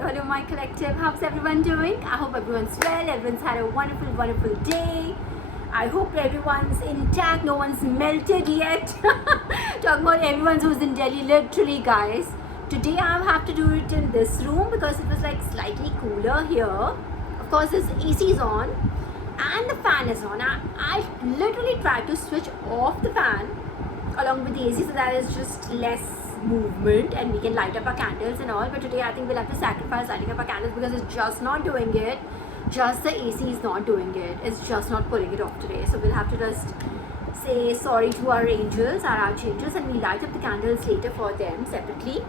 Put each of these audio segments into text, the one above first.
Hello, my collective. How's everyone doing? I hope everyone's well. Everyone's had a wonderful, wonderful day. I hope everyone's intact. No one's melted yet. Talking about everyone who's in Delhi, literally, guys. Today I have to do it in this room because it was like slightly cooler here. Of course, this AC is on and the fan is on. I literally tried to switch off the fan along with the AC so that is just less movement and we can light up our candles and all. But today I think we'll have to sacrifice lighting up our candles because it's just not doing it. Just the AC is not doing it. It's just not pulling it off today. So we'll have to just say sorry to our angels, our archangels, and we light up the candles later for them separately.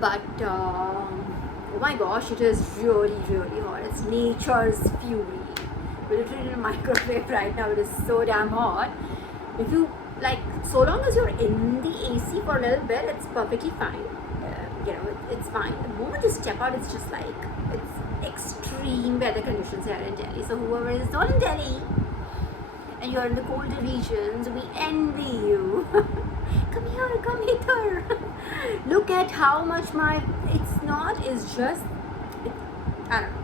But oh my gosh, it is really, really hot. It's nature's fury. We're literally in a microwave right now. It is so damn hot. If you like, so long as you're in the AC for a little bit, it's perfectly fine. It's fine. The moment you step out, it's just like, it's extreme weather conditions here in Delhi. So whoever is not in Delhi and you're in the colder regions, we envy you. Come here, come hither. Look at how much it's just, I don't know.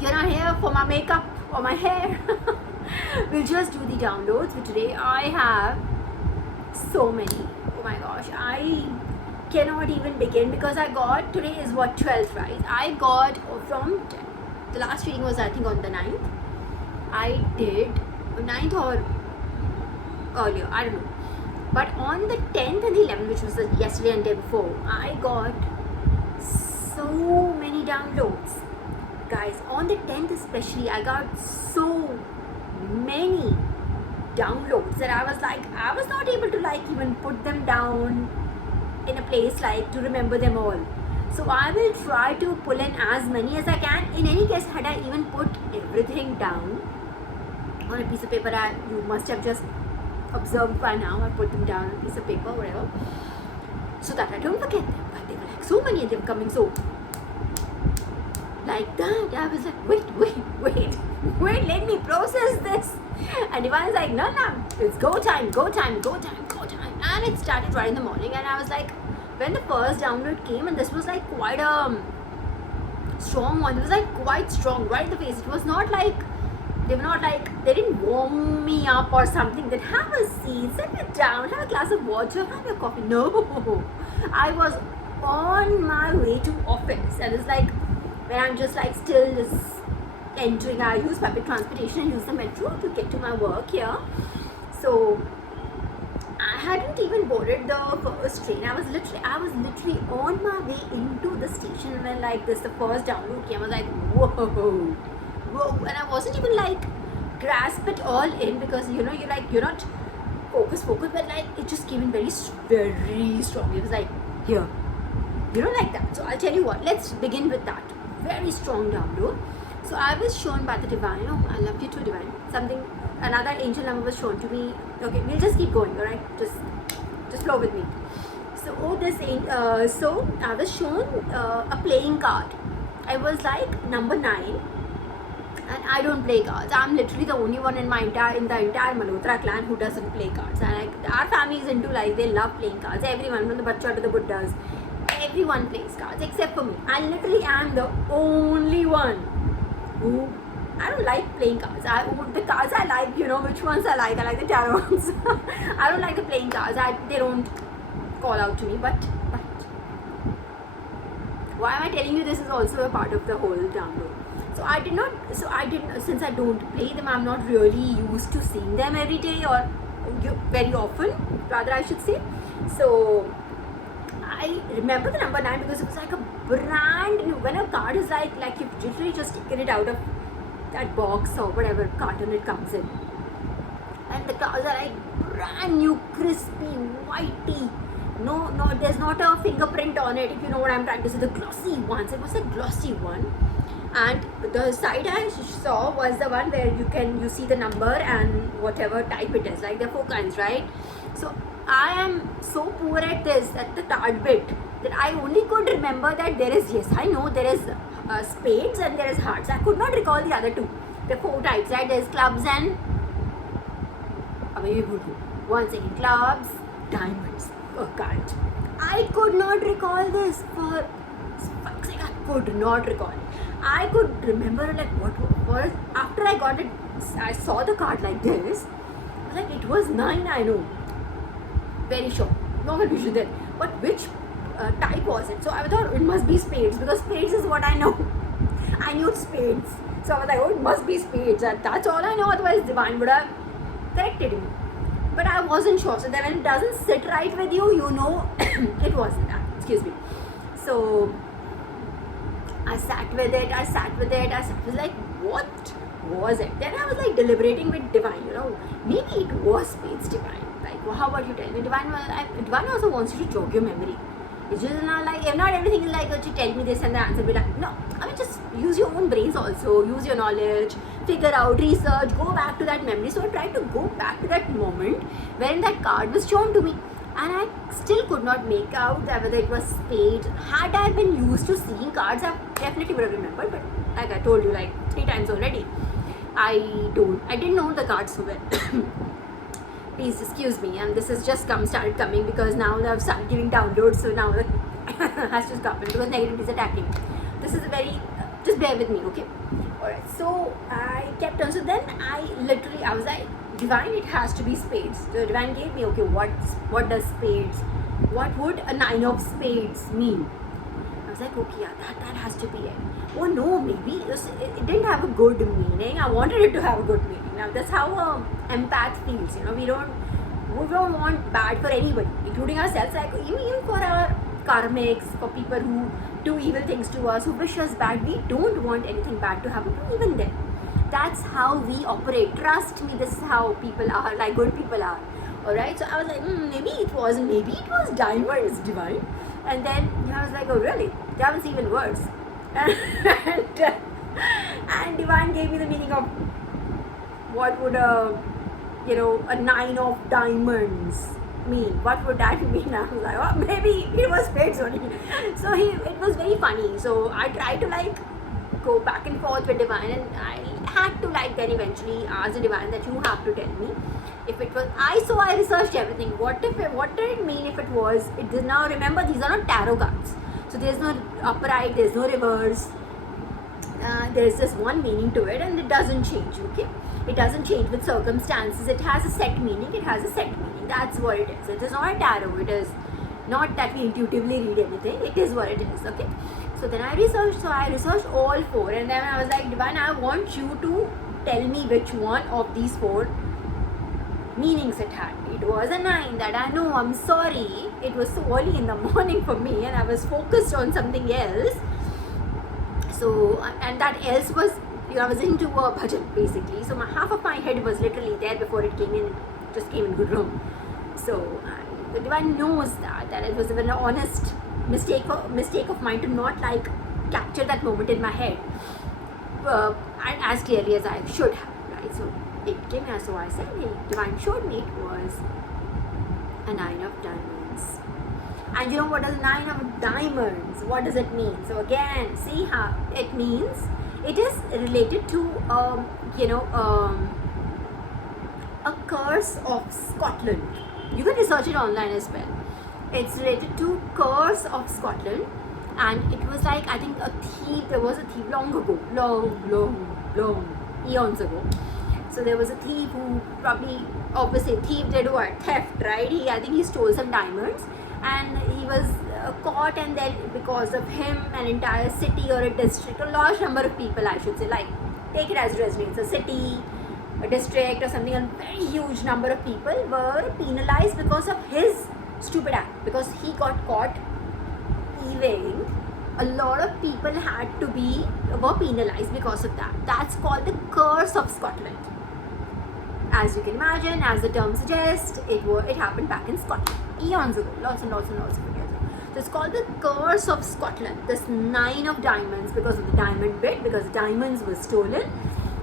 You're not here for my makeup or my hair. We'll just do the downloads. But today I have so many. Oh my gosh, I cannot even begin because I got, today is what, 12th, right? I got from, the last reading was I think on the 9th. I did 9th or earlier, I don't know. But on the 10th and the 11th, which was yesterday and day before, I got so many downloads. Guys, on the 10th especially, I got so many downloads that I was not able to like even put them down in a place like to remember them all. So I will try to pull in as many as I can. In any case, had I even put everything down on a piece of paper, you must have just observed by now, I put them down on a piece of paper, whatever, so that I don't forget them. But there were like so many of them coming, so like that, I was like, wait, let me process this. And Divine is like, no, it's go time. And it started right in the morning. And I was like, when the first download came, and this was like quite a strong one. It was like quite strong, right in the face. It was not like, they didn't warm me up or something. That have a seat, sit down, have a glass of water, have your coffee. No, I was on my way to office. And it's like, when I'm just like still just entering, I use public transportation and use the metro to get to my work here. So I hadn't even boarded the first train. I was literally on my way into the station when like the first download came. I was like, whoa, and I wasn't even like grasp it all in because you're not focus, but like it just came in very, very strongly. It was like, here, like that. So I'll tell you what. Let's begin with that. Very strong download. So I was shown by the Divine. Oh, I love you too, Divine. Another angel number was shown to me. Okay, we'll just keep going, alright? Just flow with me. So so I was shown a playing card. I was like number 9, and I don't play cards. I'm literally the only one in the entire Malhotra clan who doesn't play cards. And like our family is into like they love playing cards. Everyone from the Bachcha to the Buddhas. Everyone plays cards except for me. I literally am the only one who I don't like playing cards. The cards I like, which ones I like. I like the tarots. I don't like the playing cards. They don't call out to me. But why am I telling you this is also a part of the whole download? Since I don't play them, I'm not really used to seeing them every day or very often, rather I should say. So I remember the number 9 because it was like a brand new, when a card is like you've literally just taken it out of that box or whatever carton it comes in. And the cards are like brand new, crispy, whitey. No, there's not a fingerprint on it, if you know what I'm trying to say. The glossy ones, it was a glossy one. And the side I saw was the one where you see the number and whatever type it is, like there are 4 kinds, right? So I am so poor at the card bit, that I only could remember that there is, yes, I know there is spades and there is hearts. I could not recall the other 2. There are 4 types, right? There's clubs and, one second, clubs, diamonds, card. I could not recall this for could not recall it. I could remember like what was after I got it. I saw the card like this. Like it was 9. I know. Very sure. No confusion there. But which type was it? So I thought it must be spades because spades is what I know. I knew spades. So I was like, oh, it must be spades. And that's all I know. Otherwise, divine would have corrected me. But I wasn't sure. So then when it doesn't sit right with you, you know it wasn't that. Excuse me. So I sat with it. I was like, what was it? Then I was like deliberating with divine. Maybe it was spades, divine. Like, well, how about you tell me? Divine also wants you to jog your memory. It's just not like, if not everything is like, oh, you tell me this and the answer will be like, no. I mean, just use your own brains also, use your knowledge, figure out, research, go back to that memory. So I tried to go back to that moment when that card was shown to me. And I still could not make out that whether it was spades. Had I been used to seeing cards, I definitely would have remembered. But like I told you like 3 times already, I didn't know the cards so well. Please excuse me, and this has just started coming because now I've started giving downloads, so now it has to stop because negativity is attacking. This is a very, just bear with me, okay? Alright, so I kept on, so then I was like, divine, it has to be spades. So divine gave me, okay, what does spades, what would a 9 of spades mean? I was like, okay, yeah, that has to be it. Oh no, maybe it didn't have a good meaning. I wanted it to have a good meaning. Now that's how empath feels. We don't want bad for anybody, including ourselves. Like even for our karmics, for people who do evil things to us, who wish us bad, we don't want anything bad to happen to even them. That's how we operate. Trust me, this is how people are, like good people are. Alright, so I was like, maybe it was diamonds, divine. And then I was like, oh really? That was even worse. And divine gave me the meaning of what would a 9 of diamonds mean. What would that mean? I was like, oh, maybe it was spades only. So it was very funny. So I tried to like go back and forth with divine, and I had to like then eventually ask the divine that you have to tell me if it was. I researched everything. What did it mean if it was? It does now. Remember, these are not tarot cards. So there's no upright, there's no reverse. There's just one meaning to it, and it doesn't change. Okay, it doesn't change with circumstances. It has a set meaning. That's what it is. It is not a tarot. It is not that we intuitively read anything. It is what it is. Okay. So then I researched all 4, and then I was like, divine, I want you to tell me which one of these 4 meanings it had. It was a 9, that I know. I'm sorry, it was so early in the morning for me and I was focused on something else. So, and that else was, I was into a bhajan basically. So half of my head was literally there before it just came in good room. So the divine knows that it was an honest mistake of mine to not like capture that moment in my head as clearly as I should have, right? So it came here, so I said, hey, divine showed me it was a 9 of diamonds. And you know what is 9 of diamonds? What does it mean? So again, see how it means. It is related to a curse of Scotland. You can research it online as well. It's related to curse of Scotland, and it was like, I think there was a thief long ago, long eons ago. So there was a thief who obviously thief did what? Theft, right? I think he stole some diamonds, and he was caught, and then because of him, an entire city or a district, a large number of people, I should say, like take it as residents, a city, a district or something, a very huge number of people were penalized because of his stupid act, because he got caught e-wailing. A lot of people were penalized because of that. That's called the curse of Scotland. As you can imagine, as the term suggests, it happened back in Scotland eons ago, lots and lots of years ago. So it's called the curse of Scotland. This 9 of diamonds, because of the diamond bit, because diamonds were stolen,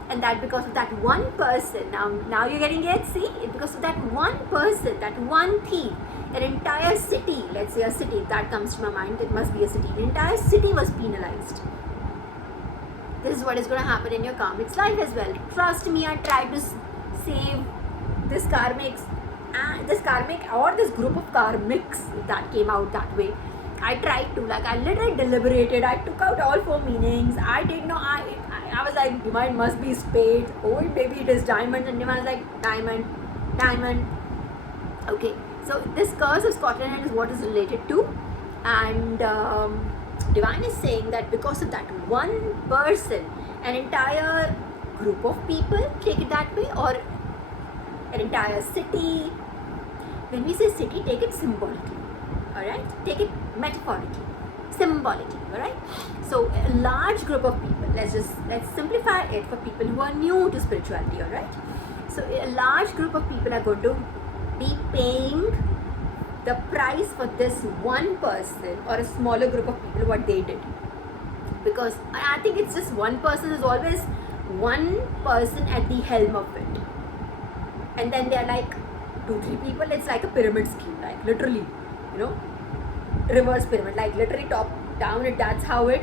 and that because of that one person. Now you're getting it. See, because of that one person, that one thief, an entire city, let's say a city, if that comes to my mind, it must be a city. The entire city was penalized. This is what is going to happen in your karmic's life as well. Trust me, I tried to save this karmic or this group of karmics that came out that way. I tried to, like, I literally deliberated. I took out all 4 meanings. I did not, I was like, divine must be spade. Oh, maybe it is diamond. And divine was like, diamond, diamond. Okay, so this curse of Scotland is what is related to. And divine is saying that because of that one person, an entire group of people, take it that way, or an entire city. When we say city, take it symbolically, alright? Take it metaphorically, symbolically, alright? So a large group of people, let's simplify it for people who are new to spirituality, alright? So a large group of people are going to be paying the price for this one person or a smaller group of people what they did. Because I think it's just one person, is always one person at the helm of it. And then they're like 2-3 people. It's like a pyramid scheme, like literally, reverse pyramid, like literally top down. That's how it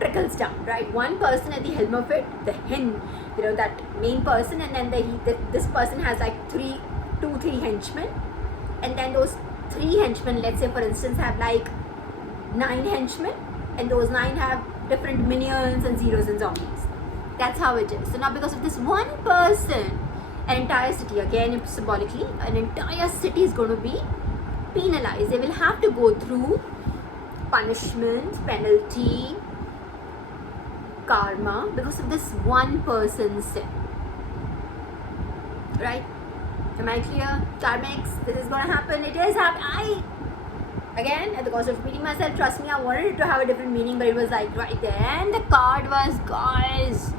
trickles down, right? One person at the helm of it, the that main person, and then this person has like 2-3 henchmen, and then those 3 henchmen, let's say for instance, have like 9 henchmen, and those 9 have different minions and zeros and zombies. That's how it is. So now because of this one person, an entire city, again symbolically, an entire city is going to be penalized. They will have to go through punishment, penalty, karma because of this one person's sin. Right? Am I clear? Karmics, this is going to happen. It is happening. Again, at the cost of repeating myself, trust me, I wanted it to have a different meaning, but it was like right there. And the card was, guys,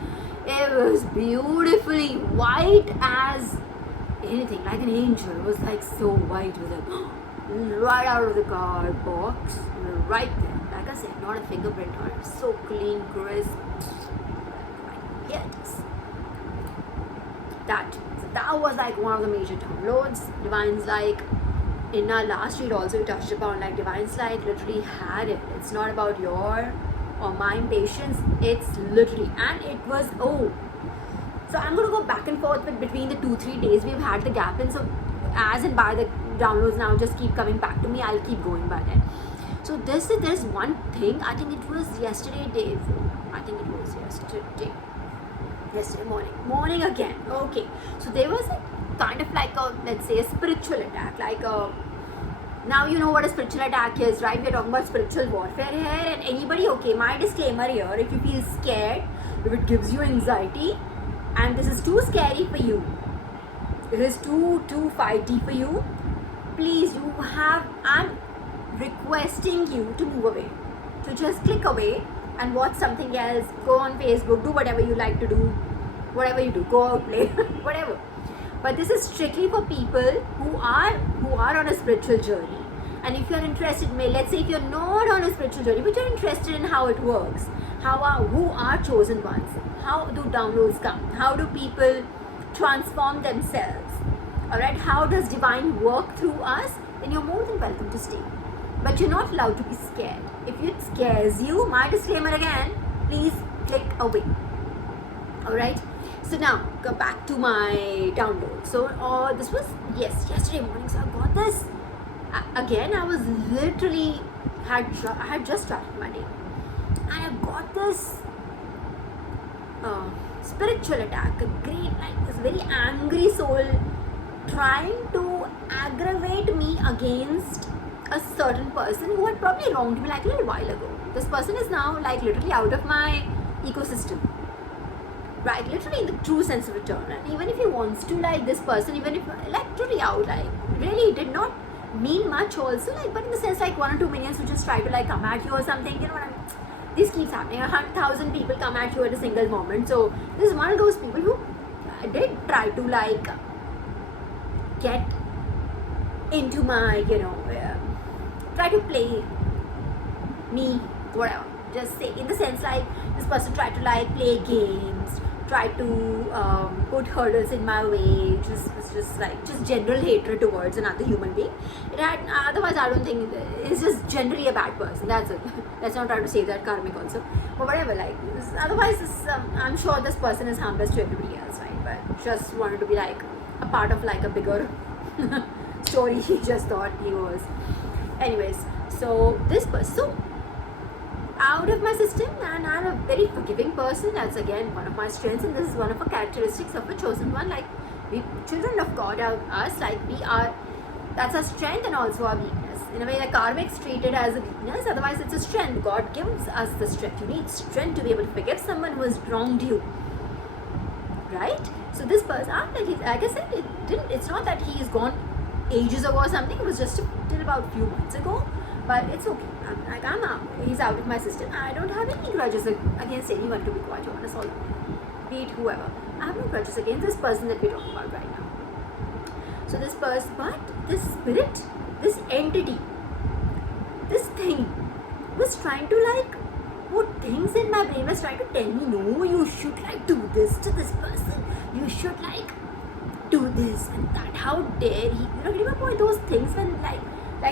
it was beautifully white as anything, like an angel. It was like so white. It was like right out of the card box, right there. Like I said, not a fingerprint on it. So clean, crisp. Yes. That was like one of the major downloads. Divine's like, in our last read also we touched upon, like Divine's like literally had it. It's not about your or my impatience. It's literally, and it was, so I'm going to go back and forth with between the 2-3 days we've had the gap in. So as and by the downloads now just keep coming back to me, I'll keep going by then. So there's one thing, I think it was yesterday morning again. Okay, so there was a kind of like a, let's say, a spiritual attack, like a, now you know what a spiritual attack is, right? We're talking about spiritual warfare here. And anybody, okay, my disclaimer here, if you feel scared, if it gives you anxiety and this is too scary for you, it is too fighty for you, please, I'm requesting you to move away, to just click away and watch something else, go on Facebook, do whatever you like to do, whatever you do, go out, play, whatever. But this is strictly for people who are on a spiritual journey. And if you're interested, let's say if you're not on a spiritual journey, but you're interested in how it works, who are chosen ones, how do downloads come, how do people transform themselves, alright, how does divine work through us, then you're more than welcome to stay. But you're not allowed to be scared. If it scares you, my disclaimer again, please click away. Alright, so now go back to my download. So this was yesterday morning. So I got this again. I was literally I had just started my day, and I got this spiritual attack. A great, like this very angry soul trying to aggravate me against a certain person who had probably wronged me like a little while ago. This person is now like literally out of my ecosystem. Right, literally in the true sense of the term. And even if he wants to, like, this person, even if like totally out, like really did not mean much also, like, but in the sense like 1 or 2 minions who just try to like come at you or something, you know what I mean? This keeps happening. 100,000 people come at you at a single moment. So this is one of those people who did try to like get into my, try to play me, whatever. Just say in the sense like this person tried to like play games, try to put hurdles in my way, just general hatred towards another human being. It had otherwise I don't think it's just generally a bad person. That's it. Let's not try to say that karmic also, but whatever. Like otherwise, I'm sure this person is harmless to everybody else, right? But just wanted to be like a part of like a bigger story. He just thought he was. Anyways, So this person, so out of my system, and I'm a very forgiving person. That's again one of my strengths, and this is one of the characteristics of a chosen one. Like we children of God are us, like we are. That's our strength and also our weakness. In a way, like karmic's treated as a weakness. Otherwise, it's a strength. God gives us the strength. You need strength to be able to forgive someone who has wronged you, right? So this person, like I said, it's not that he's gone ages ago or something. It was just till about a few months ago. But it's okay. I'm out. He's out of my system. I don't have any grudges against anyone, to be quite honest, or be it whoever. I have no grudges against this person that we're talking about right now. So this person, but this spirit, this entity, this thing was trying to like put things in my brain, was trying to tell me, no, you should like do this to this person. You should like do this and that. How dare he? Remember those things when like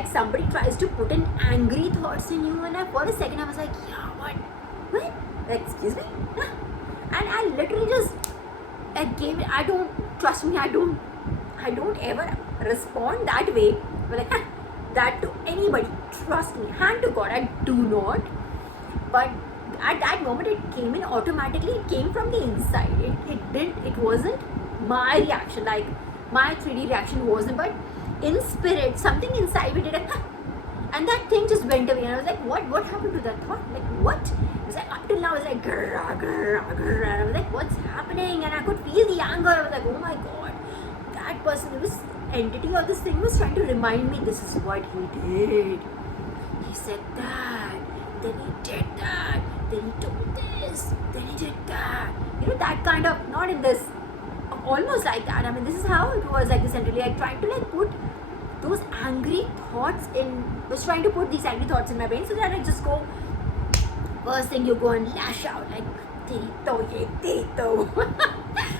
somebody tries to put in angry thoughts in you, and for a second I was like, yeah, what? Excuse me? And I literally just gave it. Trust me, I don't ever respond that way, but like that to anybody. Trust me, hand to God, I do not. But at that moment it came in automatically. It came from the inside. It wasn't my reaction, like my 3D reaction wasn't, but in spirit, something inside me did and that thing just went away, and I was like, what happened to that thought? Like, what? It was like, up till now, I was like, grrr, grrr, grrr. I was like, what's happening? And I could feel the anger. I was like, oh my God, that person, this entity or this thing was trying to remind me, this is what he did. He said that, then he did that, then he told this, then he did that. That kind of, not in this, almost like that. I mean, this is how it was, like this entity, like trying to like put those angry thoughts was trying to put these angry thoughts in my brain, so that I just go, first thing you go and lash out like, Tito.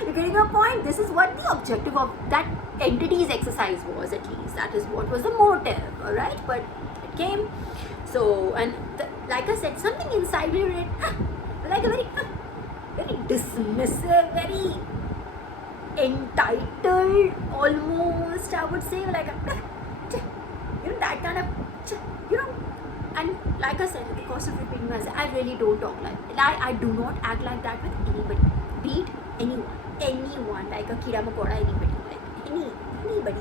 You're getting your point? This is what the objective of that entity's exercise was, at least. That is what was the motive, alright? But it came, so, and like I said, something inside me, like a very dismissive, very entitled, almost, I would say, like that kind of, and like I said, at the cost of repeating myself, I really don't talk like that. I do not act like that with anybody, be it anyone, like a kida makoda, anybody, like anybody.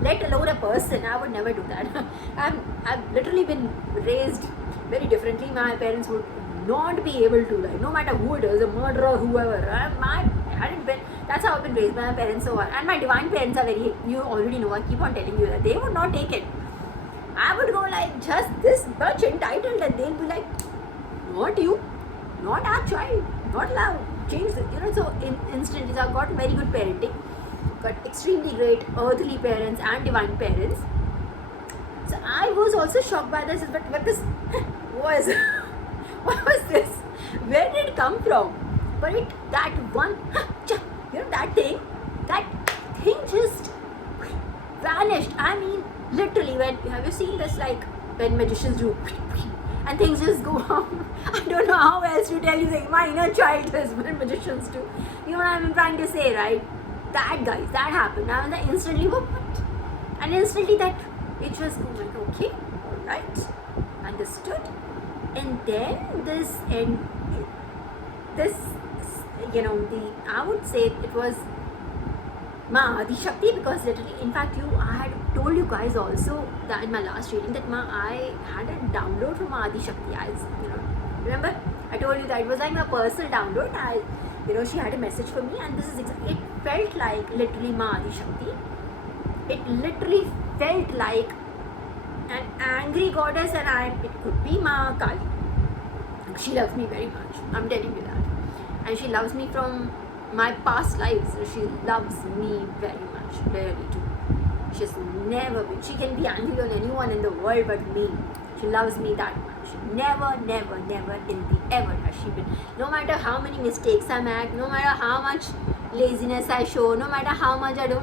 Let alone a person. I would never do that. I've literally been raised very differently. My parents would not be able to, like, no matter who it is, a murderer, whoever. That's how I've been raised by my parents. So, and my divine parents are very, you already know, I keep on telling you that they would not take it. I would go like just this much entitled, and they'll be like, not you, not our child, not allowed, change this, so instantly I've got very good parenting, got extremely great earthly parents and divine parents. So I was also shocked by this, but this was, what was this? Where did it come from? But that one, that thing just vanished. I mean, literally, have you seen this, like, when magicians do, and things just go on? I don't know how else to tell you, like, my inner child is when magicians do. You know what I'm trying to say, right? That, guys, that happened. And then instantly, what? And instantly that, it just goes like, okay, alright, understood. And then this, I would say it was Ma Adi Shakti, because literally, in fact, I had told you guys also that in my last reading that I had a download from Ma Adi Shakti. Remember? I told you that it was like my personal download. She had a message for me, and this is exactly, it felt like literally Ma Adi Shakti. It literally felt like an angry goddess, and it could be Ma Kali. She loves me very much. I'm telling you that. And she loves me from my past lives. She loves me very much, really too. She's never been, she can be angry on anyone in the world but me. She loves me that much. Never in the ever has she been. No matter how many mistakes I make, no matter how much laziness I show, no matter how much I do,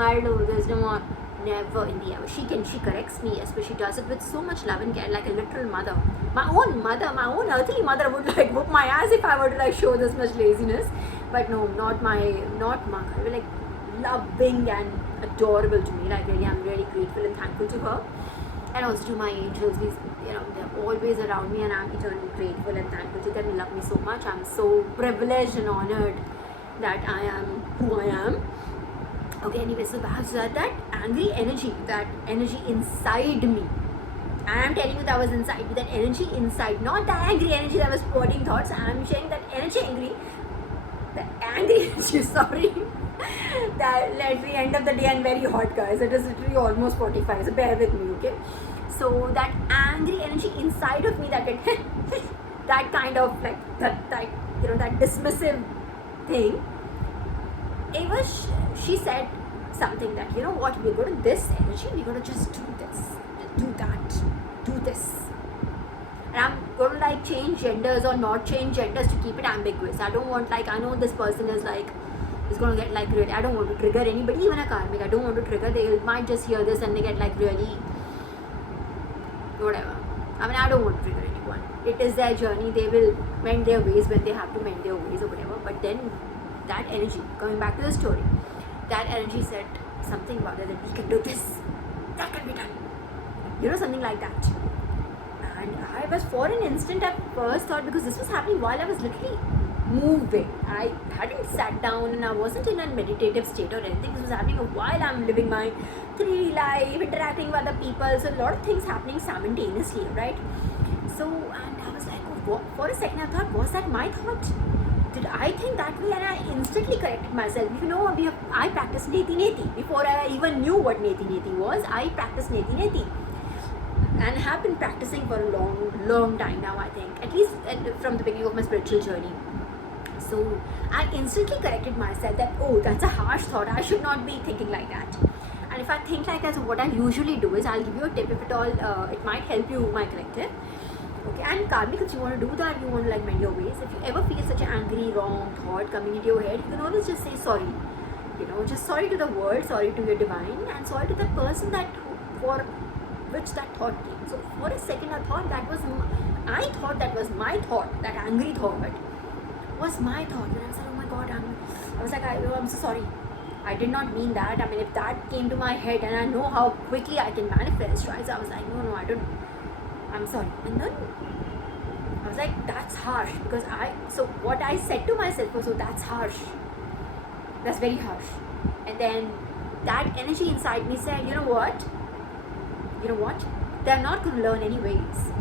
I'll do this, no more. Never in the ever. She corrects me, yes, but she does it with so much love and care, like a literal mother. My own earthly mother would like whoop my ass if I were to like show this much laziness. But no, not Ma. Like loving and adorable to me. Like really, I'm really grateful and thankful to her. and also to my angels. These, they're always around me, and I'm eternally grateful and thankful to them. They love me so much. I'm so privileged and honored that I am who I am. Okay, anyway, so back to that angry energy, that energy inside me. And I'm telling you that was inside me, that energy inside, not the angry energy that was spotting thoughts. I'm saying that energy, the angry energy, sorry. That at the end of the day, I'm very hot, guys. It is literally almost 45, so bear with me, okay? So that angry energy inside of me, that that kind of like that that dismissive thing. It was, she said something that, you know what, we're going to this energy, we're going to just do this, do that, do this. And I'm going to like change genders or not change genders to keep it ambiguous. I don't want, like, I know this person is like, is going to get like really, I don't want to trigger anybody, even a karmic. I don't want to trigger. They might just hear this and they get like really whatever. I mean, I don't want to trigger anyone. It is their journey. They will mend their ways when they have to mend their ways or whatever. But then that energy, coming back to the story, that energy said something about it, that we can do this, that can be done, something like that. And I was, for an instant, at first thought, because this was happening while I was literally moving. I hadn't sat down and I wasn't in a meditative state or anything. This was happening while I'm living my 3D life, interacting with other people. So a lot of things happening simultaneously, right? So, and I was like, oh, for a second I thought, was that my thought? Did I think that way? And I instantly corrected myself. I practiced Neti Neti. Before I even knew what Neti Neti was, I practiced Neti Neti. And have been practicing for a long time now, I think. At least from the beginning of my spiritual journey. So I instantly corrected myself that, oh, that's a harsh thought. I should not be thinking like that. And if I think like that, so what I usually do is, I'll give you a tip, if at all, it might help you, my collective. Okay, and Karmic, if you want to do that, you want to like mend your ways. If you ever feel such an angry, wrong thought coming into your head, you can always just say sorry. Just sorry to the world, sorry to your divine, and sorry to the person for which that thought came. So for a second, I thought that was my thought, that angry thought was my thought. And I said, oh my God, I was like, I'm so sorry. I did not mean that. I mean, if that came to my head, and I know how quickly I can manifest, right? So I was like, no, I'm sorry. And then I was like, that's harsh, because so what I said to myself was, so that's harsh. That's very harsh. And then that energy inside me said, you know what? They're not going to learn anyways.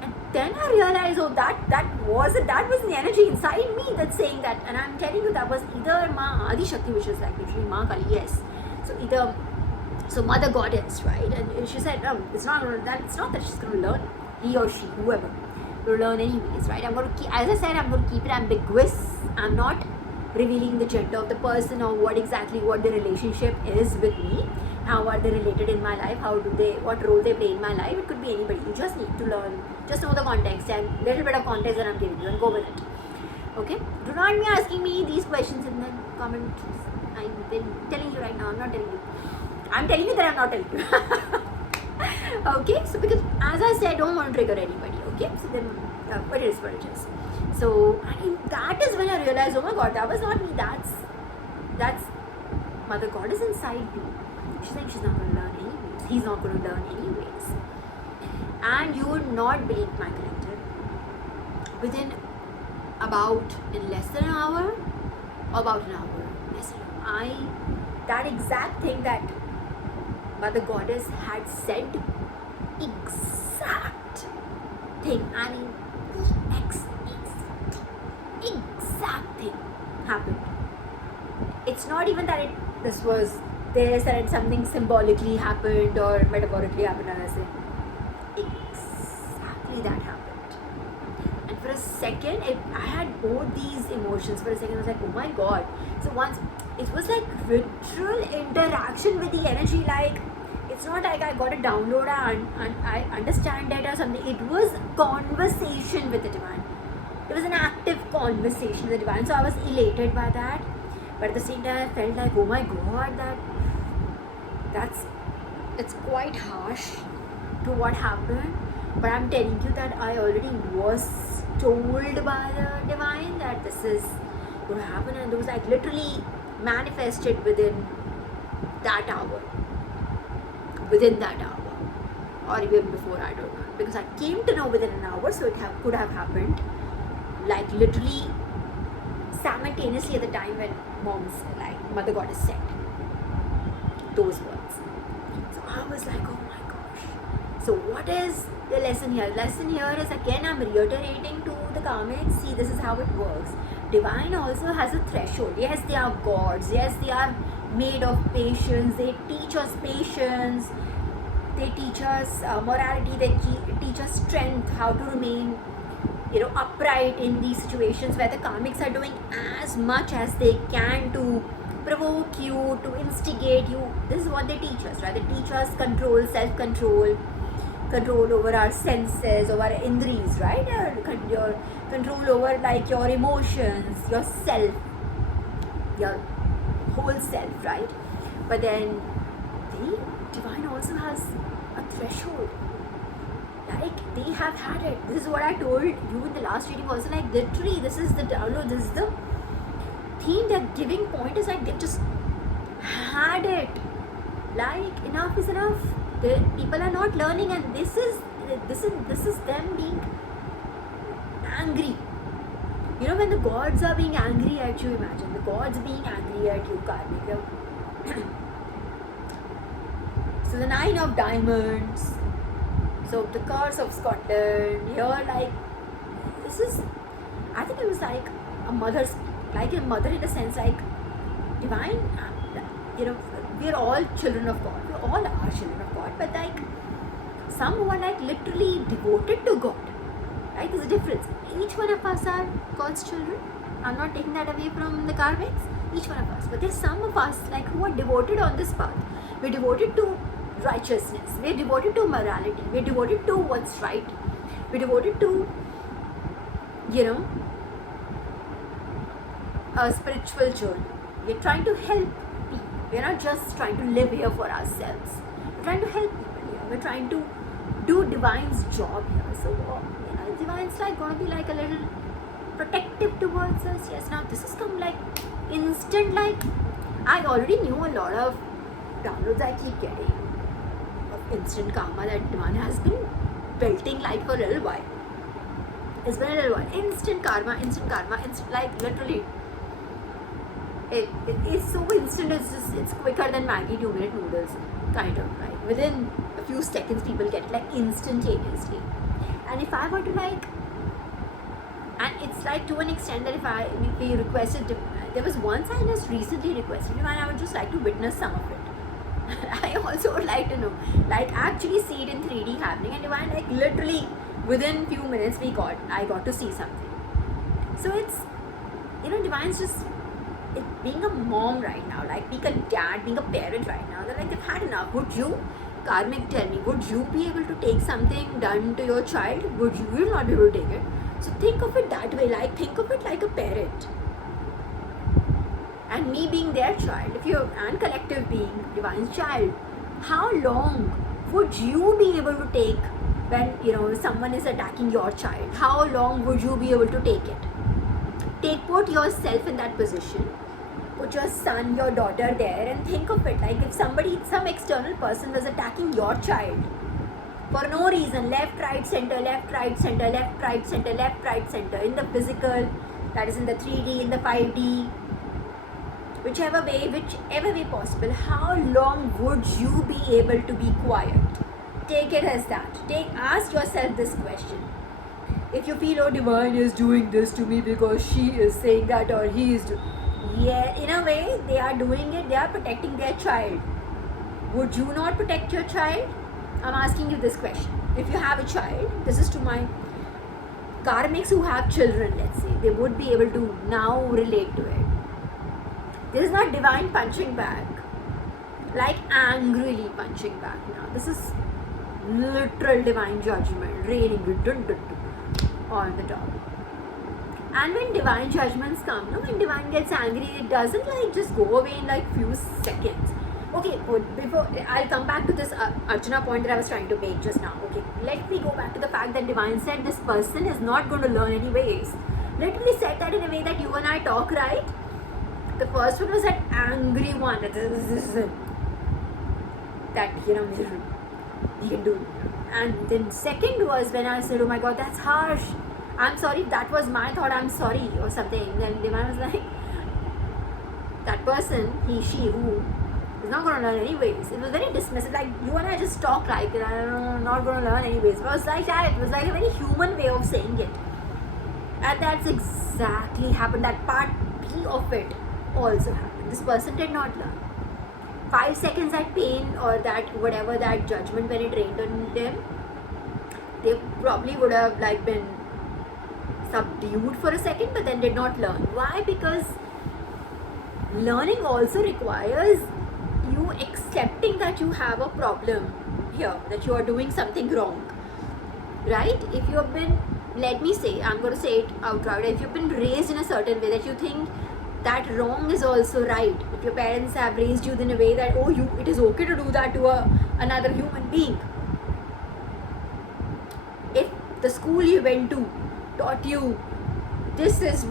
And then I realized, oh, that was the energy inside me that's saying that. And I'm telling you, that was either Ma Adi Shakti, which is like literally Ma Kali, yes. So Mother Goddess, right? And she said, it's not that she's going to learn, he or she, whoever, will learn anyways, right? I'm going to keep, as I said, I'm going to keep it ambiguous. I'm not revealing the gender of the person or what the relationship is with me. How are they related in my life? What role they play in my life? It could be anybody. You just need to learn, just know the context and little bit of context that I'm giving you, and go with it. Okay? Do not be asking me these questions in the comments. I'm telling you right now, I'm not telling you. I'm telling you that I'm not telling you. Okay? So because, as I said, I don't want to trigger anybody. Okay? So then, it is what it is. So, that is when I realized, oh my God, that was not me. That's Mother Goddess inside me. She's like, she's not going to learn anyways. He's not going to learn anyways. And you would not believe, my collective, within in less than an hour, or about an hour, that exact thing that Mother Goddess had said, exact thing, I mean, exact thing happened. It's not even that this was this and something symbolically happened or metaphorically happened, as I say. Exactly that happened. And for a second, I had both these emotions. For a second, I was like, oh my God. So once, it was like literal interaction with the energy. Like, it's not like I got a download and I understand it or something. It was conversation with the divine. It was an active conversation with the divine. So I was elated by that. But at the same time, I felt like, oh my God, it's quite harsh to what happened. But I'm telling you that I already was told by the divine that this is going to happen, and it was like literally manifested within that hour. or even before, I don't know, because I came to know within an hour, so it could have happened like literally simultaneously at the time when mother goddess said those words. So I was like, oh my gosh. So what is the lesson here? Lesson here is, again, I'm reiterating to the Karmic, see, this is how it works. Divine also has a threshold. Yes, they are gods. Yes, they are made of patience. They teach us patience. They teach us morality. They teach us strength, how to remain, upright in these situations, where the Karmics are doing as much as they can to provoke you, to instigate you. This is what they teach us, right? They teach us control, self-control, control over our senses, over our indris, right? Your control over like your emotions, your self, your whole self, right? But then the divine also has a threshold. Like, they have had it. This is what I told you in the last reading also. Like, literally, this is the download. This is the theme they're giving point. Is like, they just had it. Like, enough is enough. The people are not learning, and this is them being angry. When the gods are being angry at you, imagine the gods being angry at you, Karmic. So the 9 of Diamonds. So the curse of Scotland. Here, like, this is, I think it was like a mother in the sense, like, divine. We're all children of God. We all are children of God. But like, some who are like literally devoted to God. Right? There's a difference. Each one of us are God's children. I'm not taking that away from the Karmics. Each one of us. But there's some of us like who are devoted on this path. We're devoted to righteousness. We're devoted to morality. We're devoted to what's right. We're devoted to, a spiritual journey. We're trying to help people. We're not just trying to live here for ourselves. We're trying to help people here. We're trying to do divine's job here. So, divine's like going to be like a little protective towards us. Yes, now this has come like instant. Like, I already knew a lot of downloads I keep getting of instant karma that divine has been belting like for a little while. It's been a little while. Instant karma, like literally. It's so instant. It's quicker than Maggie 2-minute noodles, kind of, right? Within a few seconds, people get it like instantaneously. And if I were to like, and it's like to an extent that if we requested, there was once I just recently requested him, and I would just like to witness some of it. I also would like to know, like, actually see it in 3D happening, and divine, like, literally within few minutes I got to see something. So it's, divine's just being a mom right now, like being a dad, being a parent right now. They're like, they've had enough. Would you, Karmic, tell me, would you be able to take something done to your child? Would you? You'll not be able to take it. So think of it that way, like think of it like a parent. And me being their child, and collective being divine's child, how long would you be able to take when, someone is attacking your child? How long would you be able to take it? Put yourself in that position. Put your son, your daughter there, and think of it like if some external person was attacking your child for no reason, left, right, center, left, right, center, left, right, center, left, right, center, in the physical, that is in the 3D, in the 5D, whichever way possible, how long would you be able to be quiet? Take it as that. Ask yourself this question. If you feel, oh, divine is doing this to me because she is saying that, or he is yeah, in a way, they are doing it, they are protecting their child. Would you not protect your child? I'm asking you this question. If you have a child, this is to my Karmics who have children, let's say, they would be able to now relate to it. This is not divine punching back, like angrily punching back now. This is literal divine judgment raining on the top. And when divine judgments come, when divine gets angry, it doesn't like just go away in like few seconds. Okay, before I'll come back to this Archana point that I was trying to make just now. Okay, let me go back to the fact that divine said this person is not going to learn anyways. Literally said that in a way that you and I talk, right? The first one was that angry one. That he can do it. And then second was when I said, oh my god, that's harsh, I'm sorry, that was my thought, I'm sorry, or something. Then the man was like, that person, he, she, who is not going to learn anyways. It was very dismissive, like you and I just talk like I'm not going to learn anyways. It was like that. It was like a very human way of saying it. And that's exactly happened. That part B of it also happened. This person did not learn. 5 seconds that pain or that whatever, that judgment, when it rained on them, they probably would have like been subdued for a second, but then did not learn. Why? Because learning also requires you accepting that you have a problem here, that you are doing something wrong, right? If you have been, let me say, I'm going to say it out loud, if you've been raised in a certain way that you think that wrong is also right, if your parents have raised you in a way that, oh, it is okay to do that to another human being, if the school you went to taught you this is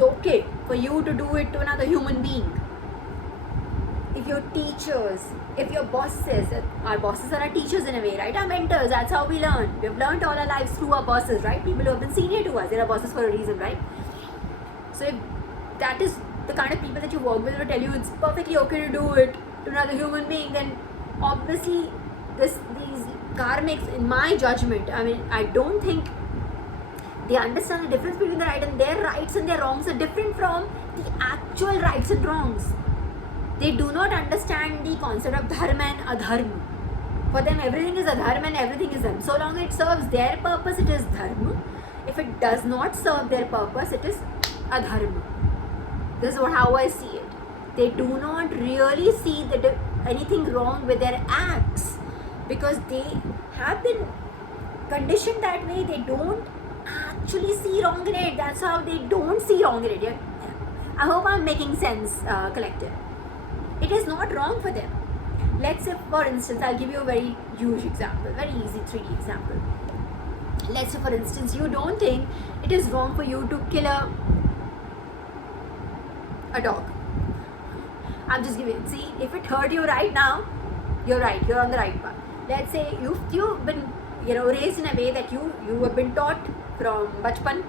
okay for you to do it to another human being, if your teachers, if your bosses, our bosses are our teachers in a way, right? Our mentors, that's how we learn. We've learned all our lives through our bosses, right? People who have been senior to us, they're our bosses for a reason, right? So if that is the kind of people that you work with, will tell you it's perfectly okay to do it to another human being, then obviously these karmics, in my judgment, I mean, I don't think they understand the difference between the right, and their rights and their wrongs are different from the actual rights and wrongs. They do not understand the concept of dharma and adharma. For them, everything is adharma and everything is dharma. So long it serves their purpose, it is dharma. If it does not serve their purpose, it is adharma. This is how I see it. They do not really see anything wrong with their acts, because they have been conditioned that way. They don't actually see wrong in it. That's how they don't see wrong in it. Yeah? I hope I'm making sense, collective. It is not wrong for them. Let's say, for instance, I'll give you a very huge example, very easy 3D example. Let's say, for instance, you don't think it is wrong for you to kill a dog. I'm just giving, see, if it hurt you right now, you're right, you're on the right path. Let's say you've been, raised in a way that you have been taught from bachpan,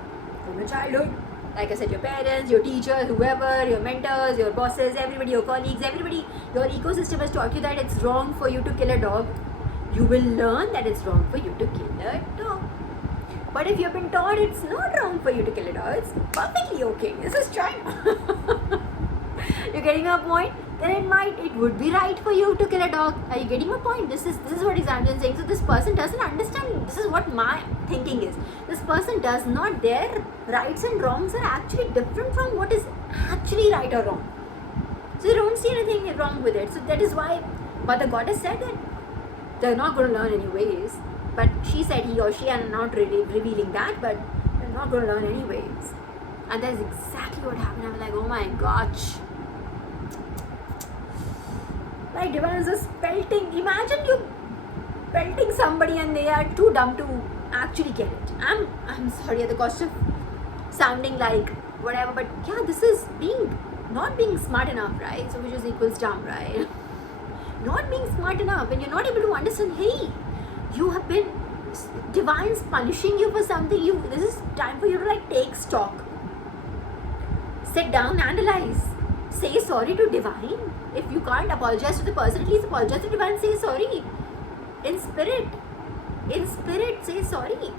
from your childhood. Like I said, your parents, your teachers, whoever, your mentors, your bosses, everybody, your colleagues, everybody, your ecosystem has taught you that it's wrong for you to kill a dog. You will learn that it's wrong for you to kill a dog. But if you've been taught it's not wrong for you to kill a dog, it's perfectly okay. This is China. You're getting my point? Then it would be right for you to kill a dog. Are you getting my point? This is what example I'm saying. So this person doesn't understand. This is what my thinking is. This person does not, their rights and wrongs are actually different from what is actually right or wrong. So they don't see anything wrong with it. So that is why, but the goddess said that they're not going to learn anyways. But she said he or she, and I'm not really revealing that, but they're not going to learn anyways. And that's exactly what happened. I'm like, oh my gosh. Like Divine is just pelting. Imagine you pelting somebody and they are too dumb to actually get it. I'm sorry at the cost of sounding like whatever, but yeah, this is not being smart enough, right? So which is equals dumb, right? Not being smart enough, when you're not able to understand, hey, you have been, Divine's punishing you for something. This is time for you to like take stock. Sit down, analyze. Say sorry to Divine. If you can't apologize to the person, at least apologize to Divine. Say sorry. In spirit, say sorry.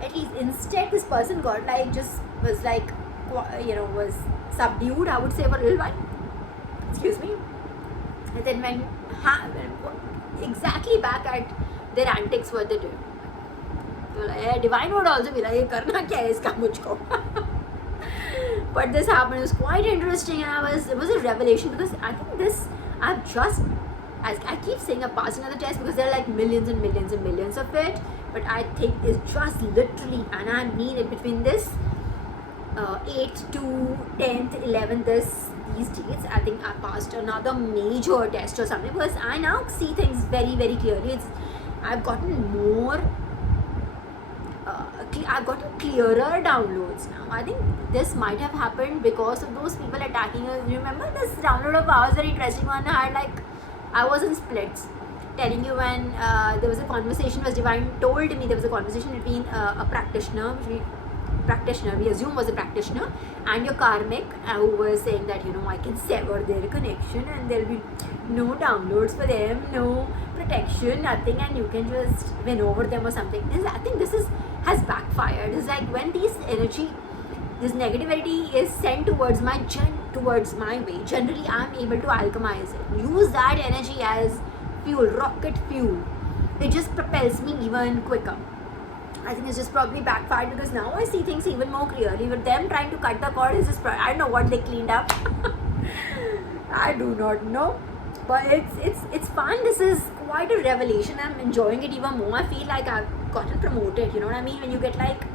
At least instead, this person got like, just was like, was subdued, I would say, for a little while. Excuse me. And then went exactly back at their antics what they did. So like, Divine would also be like, karna kya hai iska mujhko? But this happened. It was quite interesting, and it was a revelation, because I think as I keep saying, I've passed another test because there are like millions and millions and millions of it, but I think it's just literally, and I mean it, between this 8th to 10th, 11th, these dates, I think I passed another major test or something, because I now see things very, very clearly. I've gotten more I've gotten clearer downloads now. I think this might have happened because of those people attacking us. Remember this download of ours, very interesting one, I was in splits. telling you when there was a conversation, was divine told me there was a conversation between a practitioner, we assume was a practitioner, and your karmic, who was saying that, you know, I can sever their connection and there'll be no downloads for them, no protection, nothing, and you can just win over them or something. I think this has backfired. It's like when this negativity is sent towards my way, generally I'm able to alchemize it, use that energy as fuel, rocket fuel. It just propels me even quicker. I think it's just probably backfired, because now I see things even more clearly. With them trying to cut the cord is just, I don't know what they cleaned up. I do not know, but it's fun. This is quite a revelation. I'm enjoying it even more. I feel like I've gotten promoted. You know what I mean? When you get like,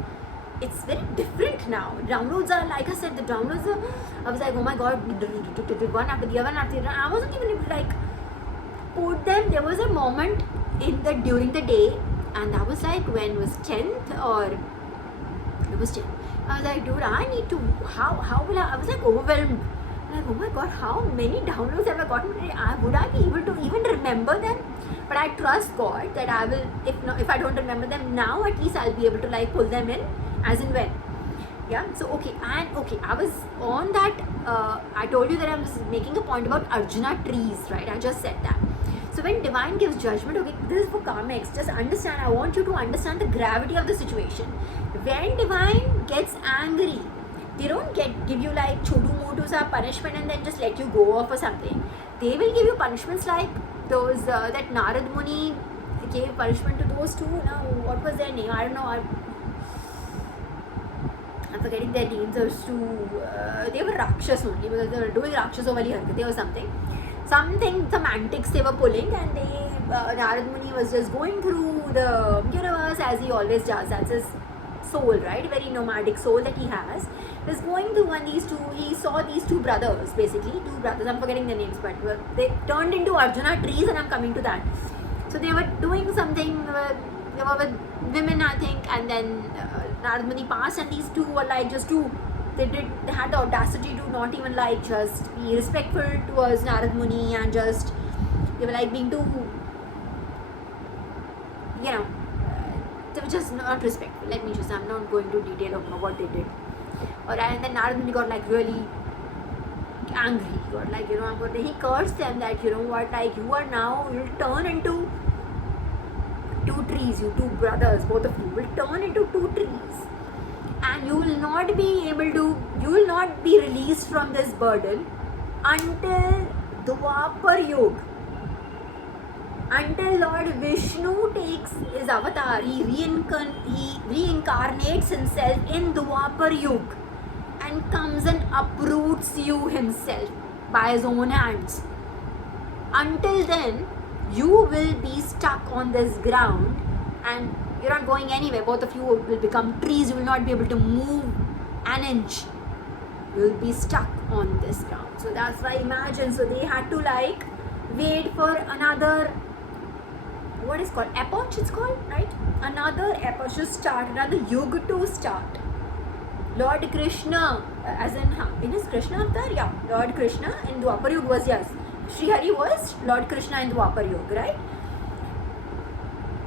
it's very different now. Downloads are, like I said, the downloads are, I was like, oh my god, one after the other, I wasn't even able to like put them. There was a moment during the day, and that was like, when was 10th, or it was 10th. I was like, dude, I need to, how will I was like overwhelmed. Like, oh my god, how many downloads have I gotten today? Would I be able to even remember them? But I trust God that I will, if I don't remember them now, at least I'll be able to like pull them in as and when. Yeah, so okay, I was on that, I told you that I was making a point about Arjuna trees, right? I just said that. So when divine gives judgment, okay, this is for karmics, just understand, I want you to understand the gravity of the situation. When divine gets angry, they don't give you like chotu motu sa punishment and then just let you go off or something. They will give you punishments like those, that Narad Muni gave punishment to those two, what was their name? I don't know, I'm forgetting their names. Those two, they were Rakshas only, because they were doing Rakshasa wali harkate or something. Some antics they were pulling, and Narad Muni was just going through the universe as he always does. That's his soul, right? Very nomadic soul that he has. He was going through, and he saw these two brothers, basically. Two brothers, I'm forgetting their names, but they turned into Arjuna trees, and I'm coming to that. So they were doing something, they were with women, I think, and then Narad Muni passed, and these two were like just two. They had the audacity to not even like just be respectful towards Narad Muni, and just they were like being too, they were just not respectful. I'm not going to detail of what they did. And then Narad Muni got like really angry. He got like, he cursed them that, like you are now, you'll turn into two trees, you two brothers, both of you will turn into two trees. And you will not be released from this burden until Dwapar Yuga. Until Lord Vishnu takes his avatar, he reincarnates himself in Dwapar Yuga and comes and uproots you himself by his own hands. Until then, you will be stuck on this ground, and you're not going anywhere. Both of you will become trees. You will not be able to move an inch. You will be stuck on this ground. So that's why, imagine. So they had to like wait for another, what is called, epoch, it's called, right? Another epoch to start, another yuga to start. Lord Krishna, as in his Krishna avatar, yeah. Lord Krishna in Dwapar Yuga was, yes. Sri Hari was Lord Krishna in Dwapar Yuga, right?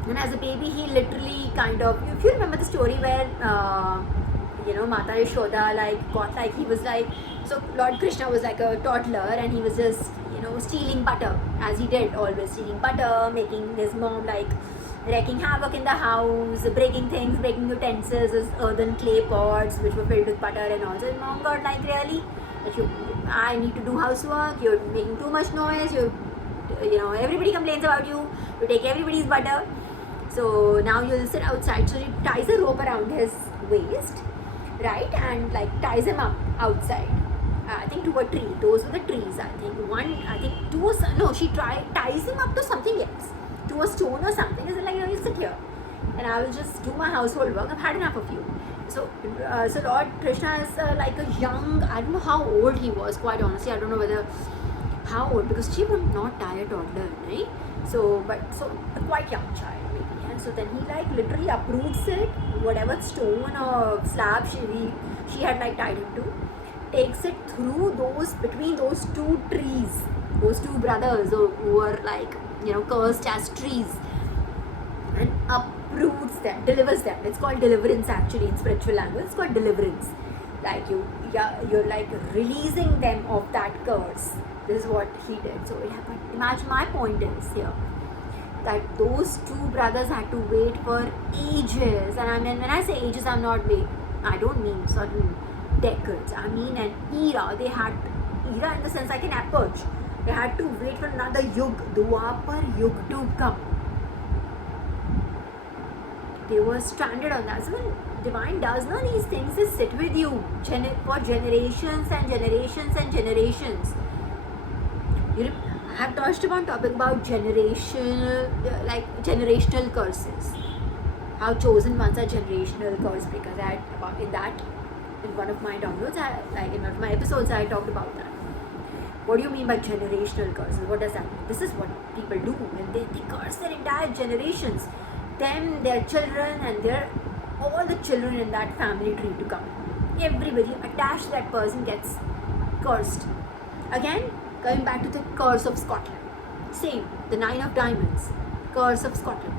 And as a baby, he literally kind of, if you remember the story where, Mata Yashoda he was like, so Lord Krishna was like a toddler, and he was just, stealing butter, as he did always, stealing butter, making his mom like wreaking havoc in the house, breaking things, breaking utensils, his earthen clay pots which were filled with butter and all. So his mom got like, really? I need to do housework, you're making too much noise, everybody complains about you, you take everybody's butter. So now you'll sit outside. So she ties a rope around his waist, right? And like ties him up outside. I think to a tree. Those were the trees, I think. She ties him up to something else. To a stone or something. Is like, you sit here. And I will just do my household work. I've had enough of you. So Lord Krishna is like a young, I don't know how old he was, quite honestly. I don't know how old, because she would not tie a toddler, right? So a quite young child maybe. And so then he like literally uproots it, whatever stone or slab she had like tied him to, takes it through between those two trees, those two brothers who were like cursed as trees, and uproots them, delivers them. It's called deliverance actually in spiritual language. It's called deliverance. Like you're like releasing them of that curse. This is what he did. So it happened. Imagine, my point is here that those two brothers had to wait for ages. And I mean, when I say ages, I don't mean certain decades. I mean an era. Era in the sense like an epoch. They had to wait for another yug, Dwapar yug to come. They were stranded on that. So when divine does not these things, they sit with you for generations and generations and generations. I have touched upon topic about generational curses. How chosen ones are generational curse, because in one of my downloads, in one of my episodes, I talked about that. What do you mean by generational curses? What does that mean? This is what people do when they curse their entire generations. Them, their children, and all the children in that family tree to come. Everybody attached to that person gets cursed. Again, going back to the curse of Scotland. Same, the 9 of Diamonds, curse of Scotland.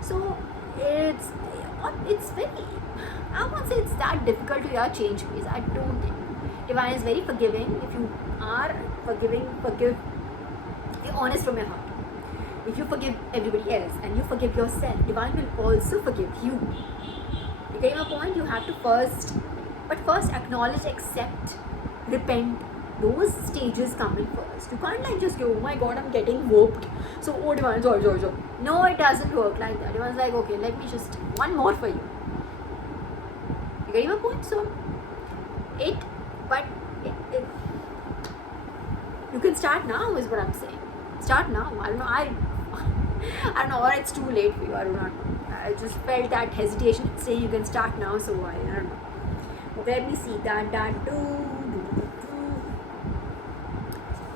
So it's very, I won't say it's that difficult to change ways. I don't think. Divine is very forgiving. If you are forgiving, forgive. You're honest from your heart. If you forgive everybody else and you forgive yourself, Divine will also forgive you. You get my point? You have to first acknowledge, accept, repent. Those stages come in first. You can't just go, oh my God, I'm getting whooped. So, oh Divine, sorry. No, it doesn't work like that. Divine's like, okay, let me just one more for you. You get my point? So, you can start now is what I'm saying. Start now. I don't know, or it's too late for you. I don't know. I just felt that hesitation saying you can start now, so I don't know. Okay, let me see.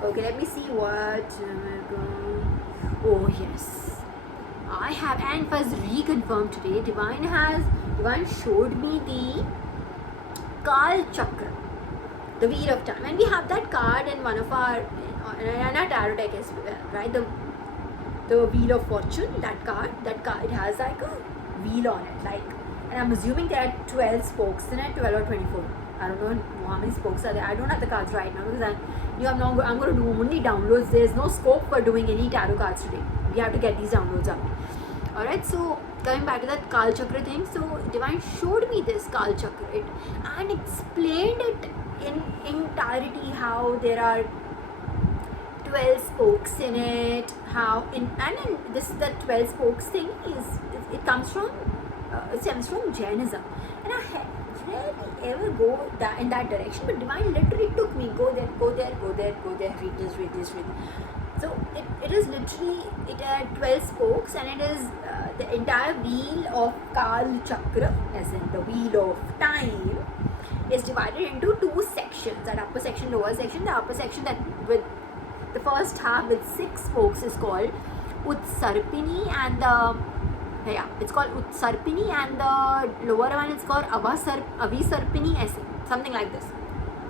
Okay, let me see what. Oh yes, I have, and first reconfirmed today. Divine showed me the Kal Chakra, the Wheel of Time, and we have that card in one of our tarot deck as well, right? The Wheel of Fortune, that card, it has like a wheel on it, and I'm assuming there are 12 spokes in it, 12 or 24. I don't know how many spokes are there. I don't have the cards right now because I'm going to do only downloads. There's no scope for doing any tarot cards today. We have to get these downloads out. Alright, so coming back to that Kal Chakra thing, so Divine showed me this Kal Chakra and explained it in entirety, how there are 12 spokes in it, the 12 spokes thing it stems from Jainism, and I rarely ever go in that direction, but Divine literally took me, go there, read this. So it is literally, it had 12 spokes, and it is the entire wheel of Kal Chakra, as in the wheel of time, is divided into 2 sections, that upper section, lower section. The upper section that with the first half with 6 spokes is called Utsarpini, and it's called Utsarpini, and the lower one is called Avisarpini, something like this.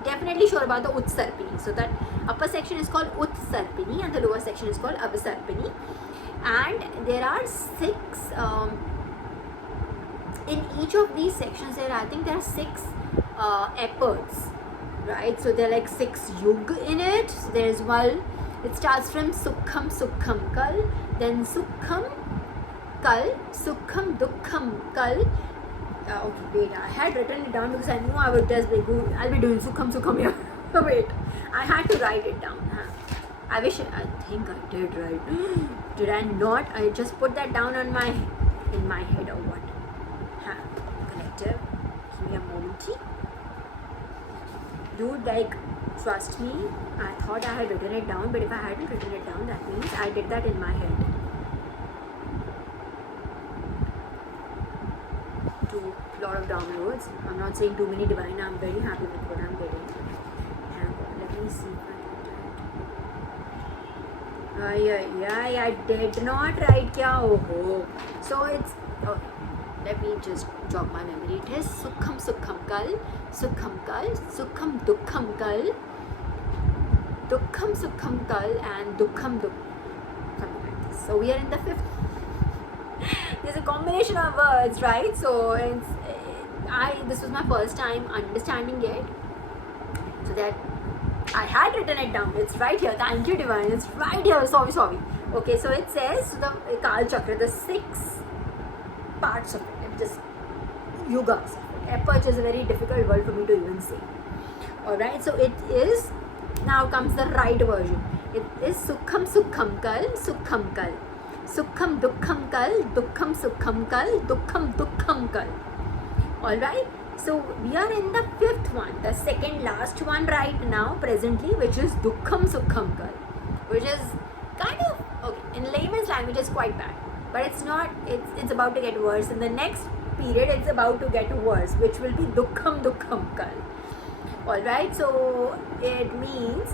Definitely sure about the Utsarpini. So that upper section is called Utsarpini and the lower section is called Avisarpini, and there are 6 in each of these sections. There are 6 epochs, right? So there are like 6 yug in it. So there's one, it starts from Sukham Kal, then Sukham Kal, Sukham Dukkham Kal. Okay, wait, I had written it down because I knew I would just be good. I'll be doing Sukham here. Wait, I had to write it down. I think I did, right? Did I not? I just put that down in my head or what? Collective. Give me a moment. Dude, trust me, I thought I had written it down, but if I hadn't written it down, that means I did that in my head. Lot of downloads. I'm not saying too many Divine. I'm very happy with what I'm getting. Let me see if I did not write kya. Oh. So it's let me just jog my memory. It is Sukham Kal, Sukham Dukkham Kal, Dukkham Sukham Kal and Dukkham Dukh, something like this. So we are in the fifth. There's a combination of words, right? So this was my first time understanding it, so that I had written it down. It's right here. Thank you, Divine. It's right here. Sorry. Okay, so it says the Kal Chakra, the 6 parts of it, just yugas. Epoch is a very difficult word for me to even say. Alright, so it is, now comes the right version. It is Sukham Sukham Kal, Sukham Kal. Sukham Dukkham Kal, Dukkham Sukham Kal, Dukkham Dukkham Kal. Alright, so we are in the 5th one, the second last one right now, presently, which is Dukkham Sukham Kal, which is kind of, okay, in layman's language is quite bad, but it's not, it's about to get worse. In the next period, it's about to get worse, which will be Dukkham Dukkham Kal. Alright, so it means,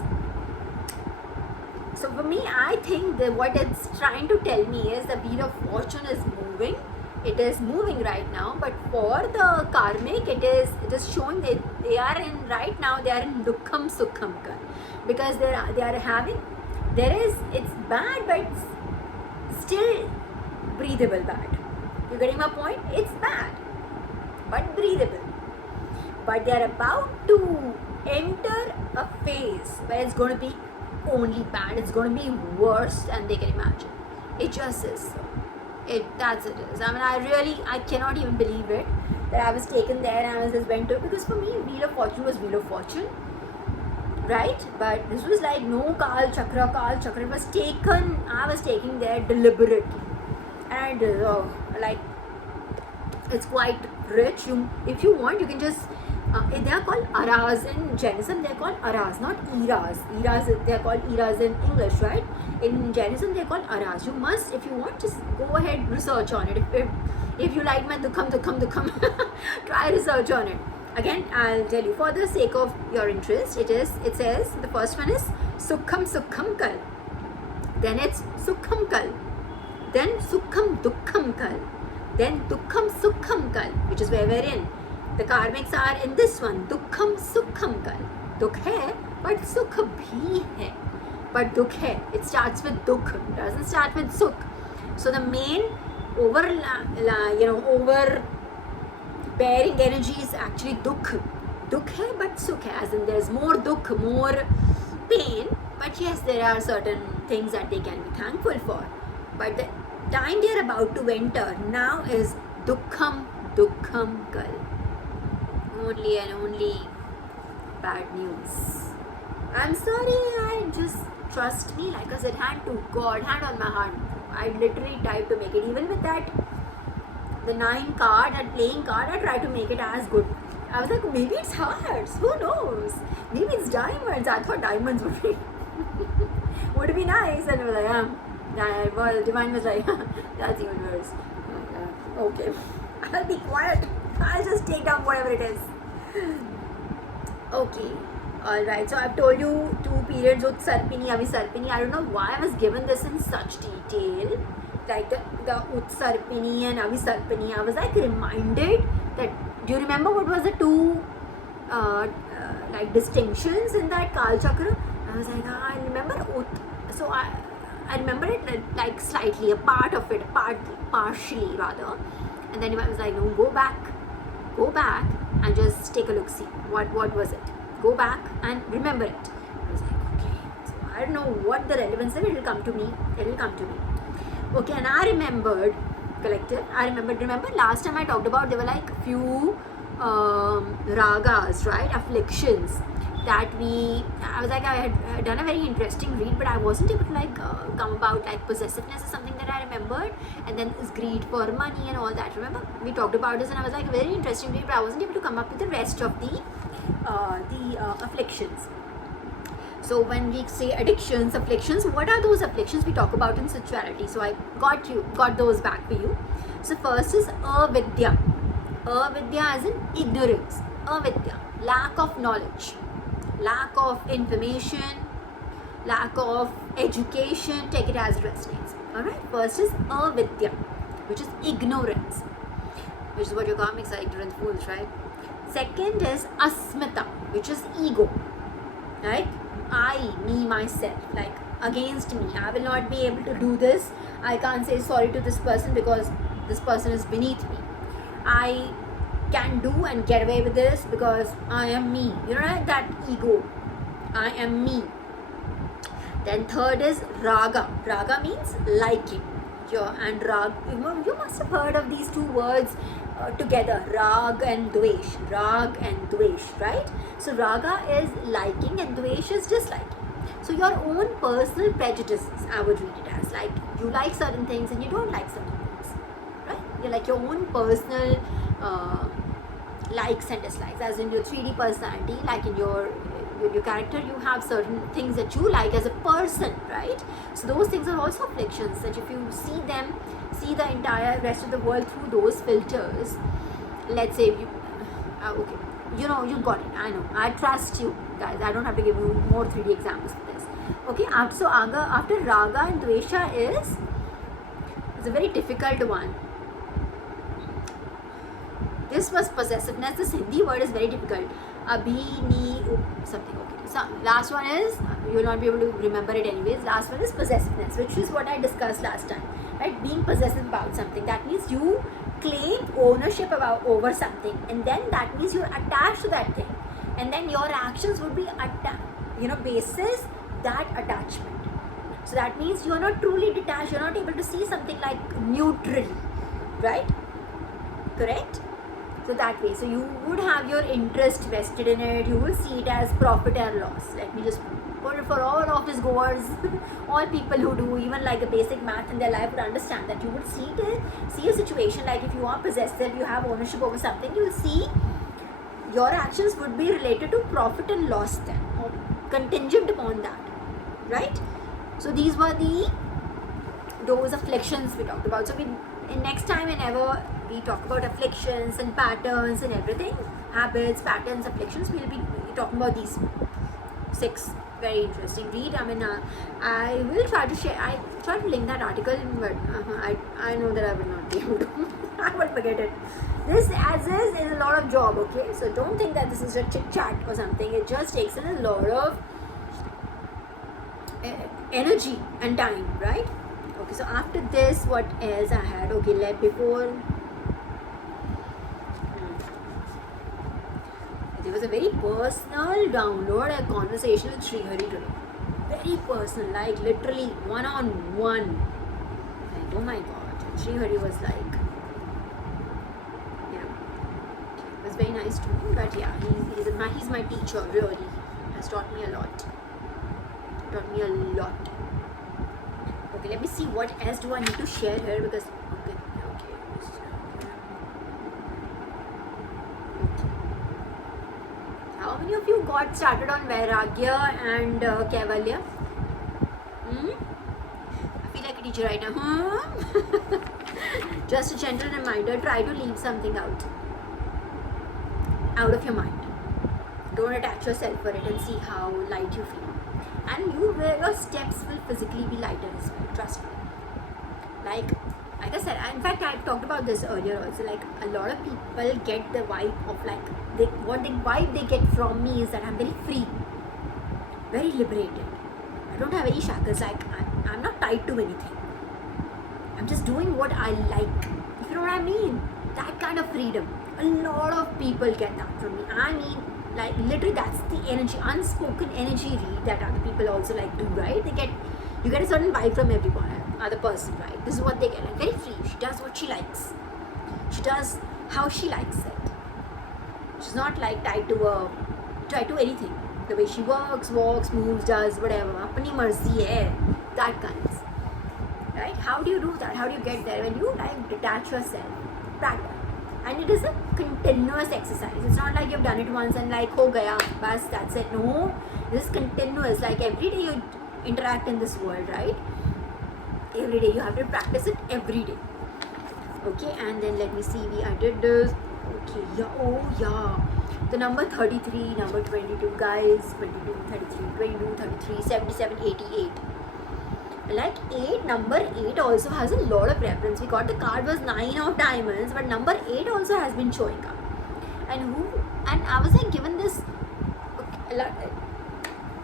so for me, I think that what it's trying to tell me is the wheel of fortune is moving. It is moving right now, but for the karmic, it is showing that they are in, right now they are in Dukkham Sukham Kal, because they are having, it's bad, but it's still breathable bad. You getting my point? It's bad, but breathable. But they are about to enter a phase where it's going to be only bad. It's going to be worse than they can imagine. It just is so. That's it is. I mean, I cannot even believe it that I was taken there and I was just went to, because for me, Wheel of Fortune was Wheel of Fortune, right? But this was like no Kal Chakra. It was taken, I was taking there deliberately. And like, it's quite rich. If you want, you can just, they are called aras in Jainism. They are called aras, not eras. They are called eras in English, right? In Jainism, they are called aras. You must, if you want, just go ahead, research on it. If you like my Dukkham, try research on it. Again, I'll tell you, for the sake of your interest, it says, the first one is Sukham Sukham Kal. Then it's Sukham Kal. Then Sukham Dukkham Kal. Then Dukkham Sukham Kal, which is where we're in. The karmics are in this one, Dukkham Sukham Kal. Dukh hai, but Sukh bhi hai. But Dukh hai, it starts with Dukh, it doesn't start with Sukh. So the main overbearing energy is actually Dukh. Dukh hai, but Sukh hai, as in there's more Dukh, more pain. But yes, there are certain things that they can be thankful for. But the time they are about to enter now is Dukkham Dukkham Kal. Only and only bad news. I'm sorry, just trust me, like I said, hand to God, hand on my heart. I literally tried to make it, even with that, the 9 card and playing card, I tried to make it as good. I was like, maybe it's hearts, who knows? Maybe it's diamonds. I thought diamonds would be nice. And I was like, well, Divine was like, that's even worse. Okay, I'll be quiet. I'll just take down whatever it is. Okay, alright, so I've told you 2 periods, Utsarpini, Avisarpini. I don't know why I was given this in such detail, like the Utsarpini and Avisarpini. I was like reminded that, do you remember what was the 2 like distinctions in that Kal Chakra? I was like, I remember so I remember it like slightly, a part of it, partially rather. And then I was like, no, go back and just take a look, see what was it. Go back and remember it. I was like, okay, so I don't know what the relevance is. It will come to me. Okay, and I remembered, collective, remember last time I talked about, there were like few ragas, right, afflictions that I was like, I had done a very interesting read, but I wasn't able to like come about, like possessiveness is something that I remembered, and then is greed for money and all that. Remember we talked about this, and I was like, a very interesting read, but I wasn't able to come up with the rest of the afflictions. So when we say addictions, afflictions, what are those afflictions we talk about in spirituality? So I got those back for you. So first is avidya. Avidya as in ignorance. Avidya, lack of knowledge, lack of information, lack of education. Take it as resonates. Alright, first is avidya, which is ignorance, which is what your karmics are, ignorant fools, right? Second is asmita, which is ego, right? me, myself, like against me. I will not be able to do this. I can't say sorry to this person because this person is beneath me. I can do and get away with this because I am me. You know, right? That ego. I am me. Then third is raga. Raga means liking. And rag, you must have heard of these two words together, rag and dvesh, right? So raga is liking and dvesh is disliking. So your own personal prejudices, I would read it as, like you like certain things and you don't like certain things, right? You're like your own personal likes and dislikes, as in your 3D personality, like in your character, you have certain things that you like as a person, right? So those things are also afflictions, that if you see the entire rest of the world through those filters. Let's say you okay, you know, you got it, I know, I trust you guys, I don't have to give you more 3D examples for this. Okay, after raga and dvesha it's a very difficult one. This was possessiveness. This Hindi word is very difficult. Something. Okay. So last one is, you will not be able to remember it anyways. Last one is possessiveness, which is what I discussed last time. Right? Being possessive about something. That means you claim ownership over something, and then that means you're attached to that thing, and then your actions would be basis that attachment. So that means you're not truly detached. You're not able to see something like neutrally, right? Correct? So that way, so you would have your interest vested in it. You will see it as profit and loss. Let me just put it for all office goers, all people who do even like a basic math in their life would understand that you would see a situation like if you are possessive, you have ownership over something, you will see your actions would be related to profit and loss then, or contingent upon that, right? So these were those afflictions we talked about. So in next time, whenever we talk about afflictions and patterns and everything, habits, patterns, afflictions, we'll be talking about these 6. Very interesting read. I mean, I will try to share. I try to link that article, but I know that I will not be able to. I will forget it. This as is a lot of job. Okay, so don't think that this is a chit chat or something. It just takes in a lot of energy and time, right? Okay, so after this, what else I had? Okay, before. There was a very personal download, a conversation with Sri Hari today. Very personal, like literally one-on-one. Like, oh my god. Sri Hari was like, it was very nice to me. But yeah, he's my teacher, really. He has taught me a lot. Okay, let me see what else do I need to share here, because how many of you got started on Vairagya and Kaivalya? I feel like a teacher right now. Just a gentle reminder, try to leave something out of your mind. Don't attach yourself for it and see how light you feel. And your steps will physically be lighter as well, trust me. Like I said, in fact I talked about this earlier also, like a lot of people get the vibe of like, vibe they get from me is that I'm very free, very liberated. I don't have any shackles, like I'm not tied to anything. I'm just doing what I like, if you know what I mean. That kind of freedom, a lot of people get that from me. I mean, like literally that's the energy, unspoken energy read that other people also like do, right? You get a certain vibe from everyone, other person, right? This is what they get, like very free. She does what she likes. She does how she likes it. She's not like tied to anything. The way she walks, moves, does whatever. Apni marzi hai. That kinds. Right? How do you do that? How do you get there? When you like detach yourself, practice. And it is a continuous exercise. It's not like you've done it once and like ho gaya, bas, that's it. No, this is continuous. Like every day you interact in this world, right? Every day you have to practice it every day. Okay, and then let me see. I did this. Okay, yeah. The number 33, number 22, guys. 22, 33, 22, 33, 77, 88. Like 8, number 8 also has a lot of reference. We got the card was 9 of diamonds, but number 8 also has been showing up. And I was like given this, okay,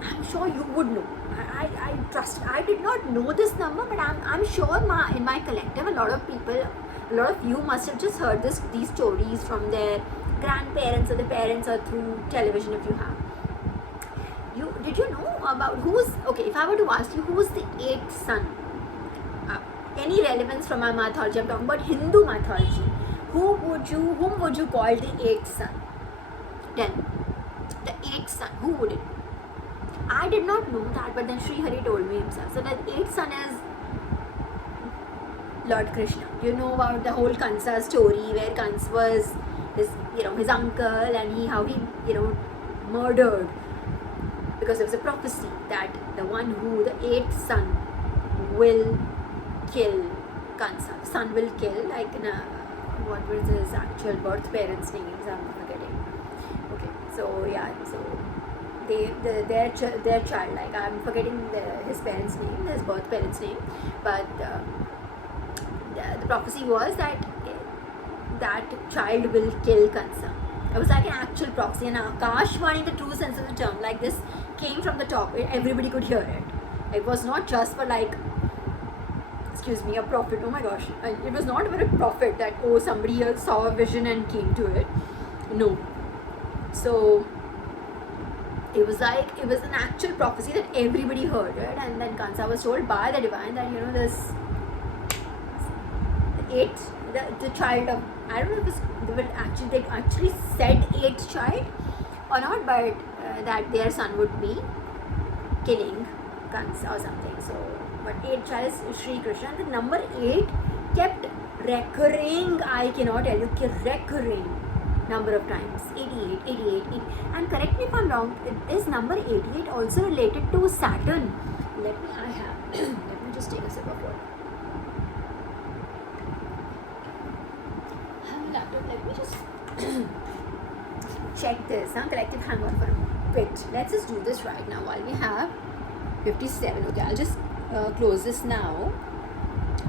I'm sure you would know. I trust. I did not know this number, but I'm sure in my collective, a lot of people, a lot of you must have just heard these stories from their grandparents or the parents or through television if you have. Did you know about okay, if I were to ask you who's the eighth son? Any relevance from our mythology? I'm talking about Hindu mythology. Whom would you call the eighth son? Tell me. The eighth son, who would it be? I did not know that, but then Sri Hari told me himself. So the eighth son is Lord Krishna. You know about the whole Kansa story where Kans was his uncle, and how he murdered, because there was a prophecy that the eighth son will kill Kansa. Son will kill, like what was his actual birth parents' names? I'm forgetting. Okay, so yeah, so their child, like I'm forgetting his parents' name, his birth parents' name, but the prophecy was that child will kill Kansa. It was like an actual prophecy, and Akashvani, in the true sense of the term, like this came from the top. Everybody could hear it. It was not just for like, excuse me, a prophet. Oh my gosh, it was not for a prophet that somebody else saw a vision and came to it. No. So it was an actual prophecy that everybody heard it, and then Kansa was told by the divine that this eighth, the child of, I don't know if they actually said eighth child or not, but that their son would be killing Kansa or something. So, but eighth child is Sri Krishna. And the number 8 kept recurring. I cannot tell you, recurring number of times. 88, 88, 80. And correct me if I'm wrong, is number 88 also related to Saturn? Let me just take a sip of water. Let me just check this. Collective, hang on for a bit. Let's just do this right now while we have 57. Okay, I'll just close this now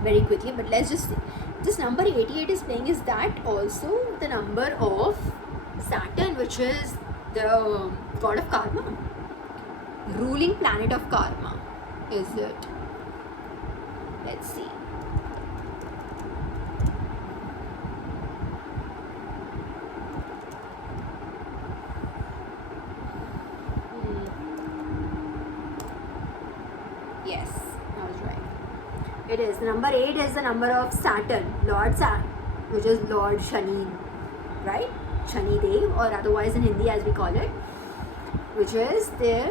very quickly, but let's just see. This number 88 is playing. Is that also the number of Saturn, which is the god of karma, ruling planet of karma? Is it? Let's see. Yes, I was right. It is. Number 8 is the number of Saturn, Lord Saturn, which is Lord Shani, right? Shani Dev, or otherwise in Hindi as we call it, which is there.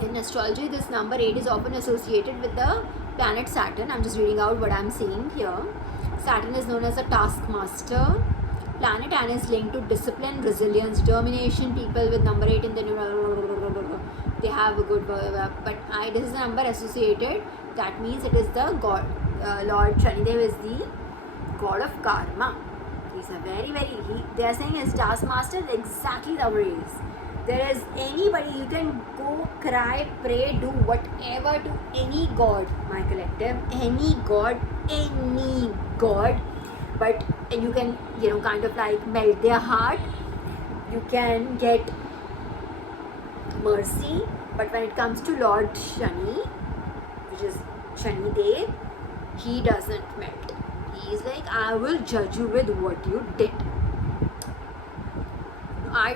In astrology, this number 8 is often associated with the planet Saturn. I'm just reading out what I'm seeing here. Saturn is known as a taskmaster planet and is linked to discipline, resilience, determination. People with number 8 in the they have a good, but this is a number associated. That means it is the god. Lord Shanidev is the god of karma. He's a very, they are saying his taskmaster is exactly the way he is. There is anybody, you can go cry, pray, do whatever to any god, my collective, any god, but you can, kind of like melt their heart. You can get mercy, but when it comes to Lord Shani, which is Shani Dev, he doesn't melt. He is like, I will judge you with what you did.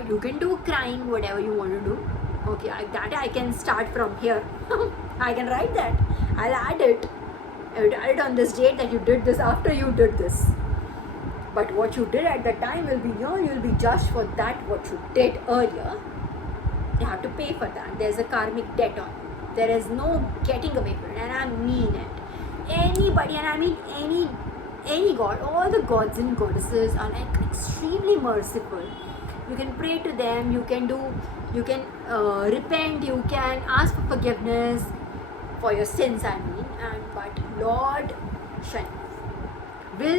You can do crying, whatever you want to do. Okay, I can start from here. I can write that. I'll add it. I would add it on this date that you did this after you did this. But what you did at the time will be you'll be judged for that, what you did earlier. You have to pay for that. There's a karmic debt on you. There is no getting away from it, and I mean it. Anybody, and I mean any god, all the gods and goddesses are like extremely merciful. You can pray to them, you can repent, you can ask for forgiveness for your sins, but Lord Shani will